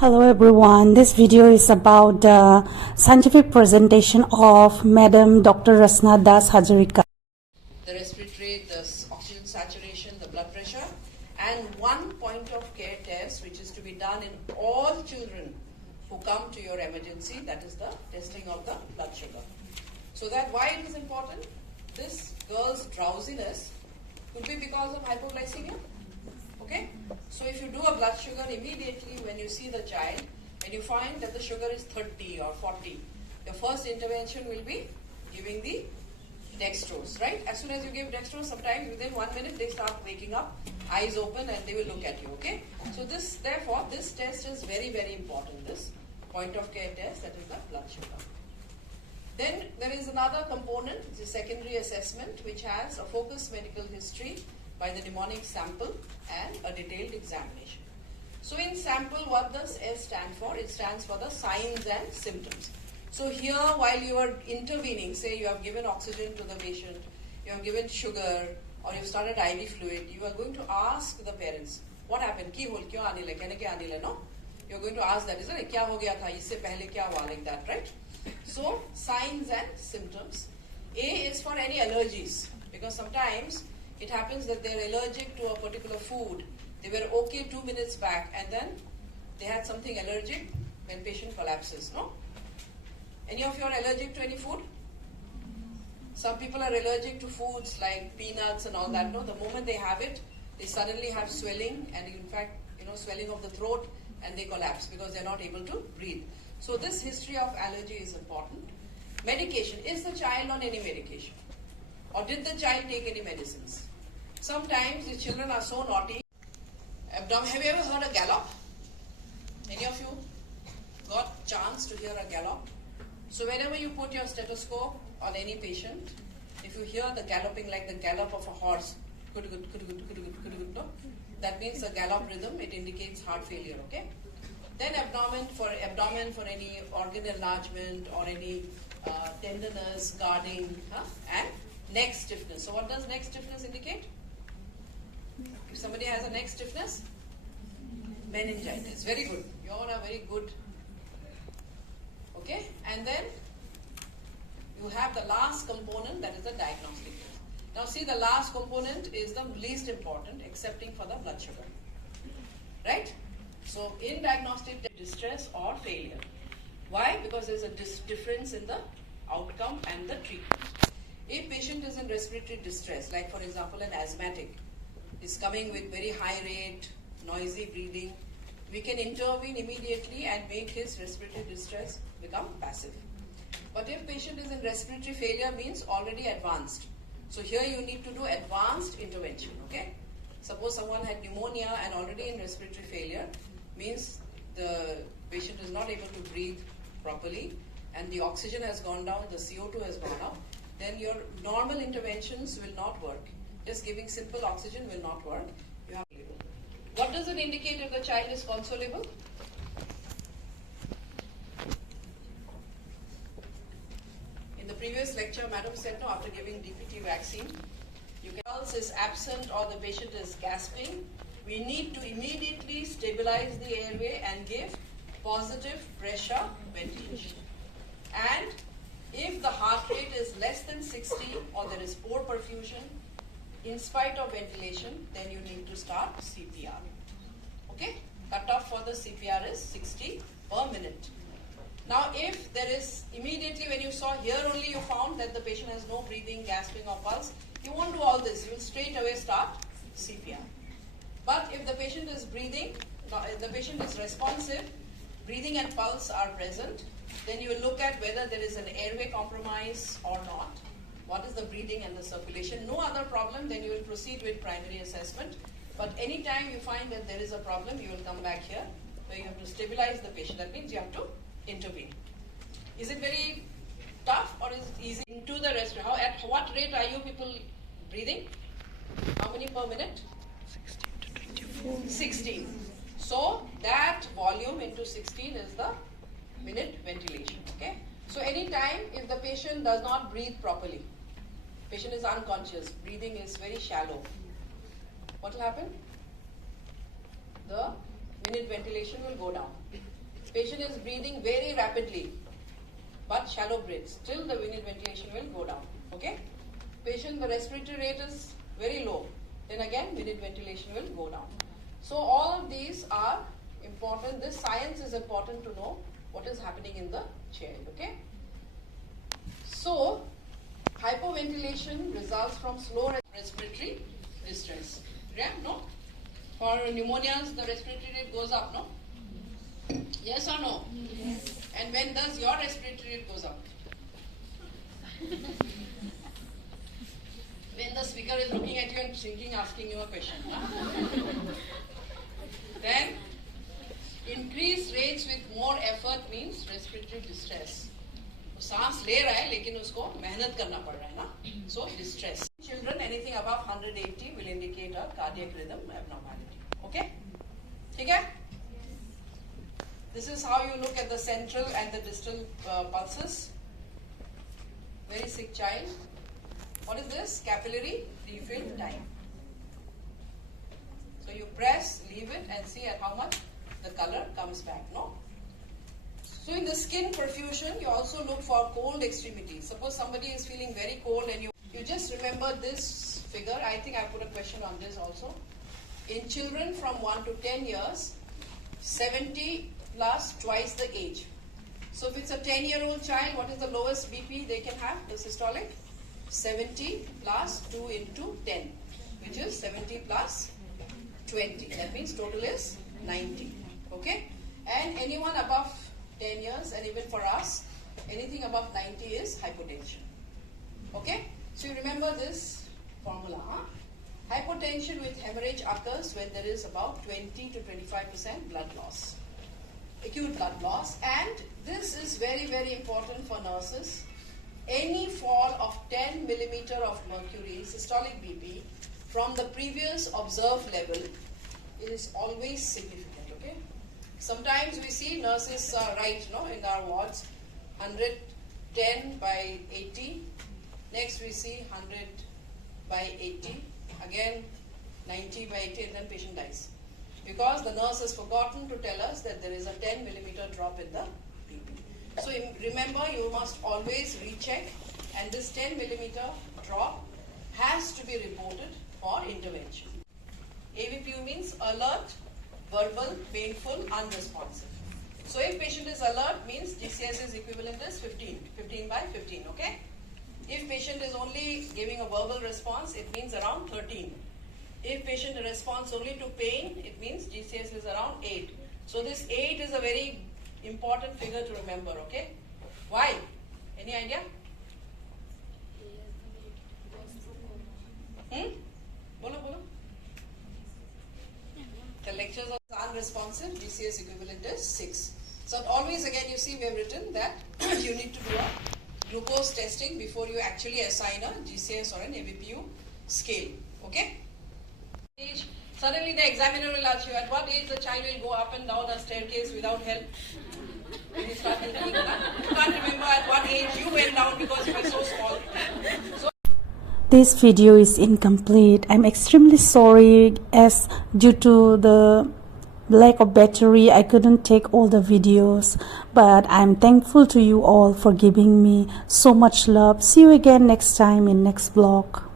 Hello everyone, this video is about the scientific presentation of Madam Dr. Rasna Das Hazarika. The respiratory rate, the oxygen saturation, the blood pressure, and one point of care test which is to be done in all children who come to your emergency, that is the testing of the blood sugar. So that why it is important? This girl's drowsiness could be because of hypoglycemia. Okay? So if you do a blood sugar immediately when you see the child and you find that the sugar is 30 or 40, your first intervention will be giving the dextrose, right? As soon as you give dextrose, sometimes within 1 minute they start waking up, eyes open, and they will look at you, okay? So therefore, this test is very, very important, this point of care test, that is the blood sugar. Then there is another component, the secondary assessment, which has a focused medical history by the mnemonic sample and a detailed examination. So in sample, what does S stand for? It stands for the signs and symptoms. So here, while you are intervening, say you have given oxygen to the patient, you have given sugar, or you've started IV fluid, you are going to ask the parents, what happened? Ki hol kyo aane lage? Kya aane lage? No? You're going to ask that, isn't it? Kya ho gaya tha? Isse pehle kya hua? Like that, right? So, signs and symptoms. A is for any allergies, because sometimes it happens that they're allergic to a particular food. They were okay 2 minutes back, and then they had something allergic when patient collapses, no? Any of you are allergic to any food? Some people are allergic to foods like peanuts and all that, no? The moment they have it, they suddenly have swelling and in fact, swelling of the throat, and they collapse because they're not able to breathe. So this history of allergy is important. Medication. Is the child on any medication? Or did the child take any medicines? Sometimes the children are so naughty. Have you ever heard a gallop? Any of you got chance to hear a gallop? So whenever you put your stethoscope on any patient, if you hear the galloping like the gallop of a horse, that means a gallop rhythm, it indicates heart failure, okay? Then abdomen for any organ enlargement or any tenderness, guarding, and neck stiffness. So what does neck stiffness indicate? If somebody has a neck stiffness, meningitis. Very good. You all are very good. Okay? And then you have the last component, that is the diagnostic test. Now see, the last component is the least important, excepting for the blood sugar. Right? So in diagnostic, distress or failure. Why? Because there is a difference in the outcome and the treatment. If patient is in respiratory distress, like for example an asthmatic, is coming with very high rate, noisy breathing, we can intervene immediately and make his respiratory distress become passive. But if patient is in respiratory failure, means already advanced. So here you need to do advanced intervention, okay? Suppose someone had pneumonia and already in respiratory failure, means the patient is not able to breathe properly and the oxygen has gone down, the CO2 has gone up, then your normal interventions will not work. Just giving simple oxygen will not work. What does it indicate if the child is consolable? In the previous lecture, Madam said no, after giving DPT vaccine, pulse is absent or the patient is gasping, we need to immediately stabilize the airway and give positive pressure ventilation. And if the heart rate is less than 60 or there is poor perfusion, in spite of ventilation, then you need to start CPR. Okay? Cutoff for the CPR is 60 per minute. Now, if there is immediately when you saw here only you found that the patient has no breathing, gasping or pulse, you won't do all this. You will straight away start CPR. But if the patient is breathing, the patient is responsive, breathing and pulse are present, then you will look at whether there is an airway compromise or not. What is the breathing and the circulation? No other problem, then you will proceed with primary assessment. But anytime you find that there is a problem, you will come back here where you have to stabilize the patient. That means you have to intervene. Is it very tough or is it easy? Into the respiratory. At what rate are you people breathing? How many per minute? 16 to 24. 16. So that volume into 16 is the minute ventilation. Okay. So anytime if the patient does not breathe properly, patient is unconscious, breathing is very shallow, what will happen? The minute ventilation will go down. Patient is breathing very rapidly, but shallow breath. Still the minute ventilation will go down. Okay? Patient, the respiratory rate is very low. Then again, minute ventilation will go down. So all of these are important. This science is important to know what is happening in the child. Okay? So, hypoventilation results from slow respiratory distress. Yeah? No? For pneumonias, the respiratory rate goes up, no? Yes or no? Yes. And when does your respiratory rate goes up? When the speaker is looking at you and thinking, asking you a question. Then, increased rates with more effort means respiratory distress. सांस ले रहा है लेकिन उसको मेहनत करना पड़ रहा है ना. So distress. Children anything above 180 will indicate a cardiac rhythm abnormality. Okay? ठीक है? This is how you look at the central and the distal pulses. Very sick child. What is this? Capillary refill time. So you press, leave it and see at how much the color comes back, no? So in the skin perfusion, you also look for cold extremities. Suppose somebody is feeling very cold and you just remember this figure. I think I put a question on this also. In children from 1 to 10 years, 70 plus twice the age. So if it's a 10-year-old child, what is the lowest BP they can have, the systolic? 70 plus 2 into 10, which is 70 plus 20. That means total is 90. Okay? And anyone above 10 years, and even for us, anything above 90 is hypotension. Okay? So you remember this formula. Huh? Hypotension with hemorrhage occurs when there is about 20 to 25% blood loss. Acute blood loss. And this is very, very important for nurses. Any fall of 10 millimeter of mercury, systolic BP, from the previous observed level is always significant. Okay? Sometimes we see nurses write in our wards 110 by 80. Next we see 100 by 80. Again 90 by 80 and then patient dies. Because the nurse has forgotten to tell us that there is a 10 millimeter drop in the BP. So remember, you must always recheck, and this 10 millimeter drop has to be reported for intervention. AVPU means alert, verbal, painful, unresponsive. So if patient is alert, means GCS is equivalent is 15 by 15, okay? If patient is only giving a verbal response, it means around 13. If patient responds only to pain, it means GCS is around 8. So this 8 is a very important figure to remember, okay? Why? Any idea? Bolo. The lectures are unresponsive, GCS equivalent is 6. So always again you see we have written that you need to do a glucose testing before you actually assign a GCS or an ABPU scale, okay? Suddenly the examiner will ask you at what age the child will go up and down a staircase without help. When you start thinking that, you can't remember at what age you went down because you were so small. So this video is incomplete. I'm extremely sorry, as due to the lack of battery I couldn't take all the videos, but I'm thankful to you all for giving me so much love. See you again next time in next vlog.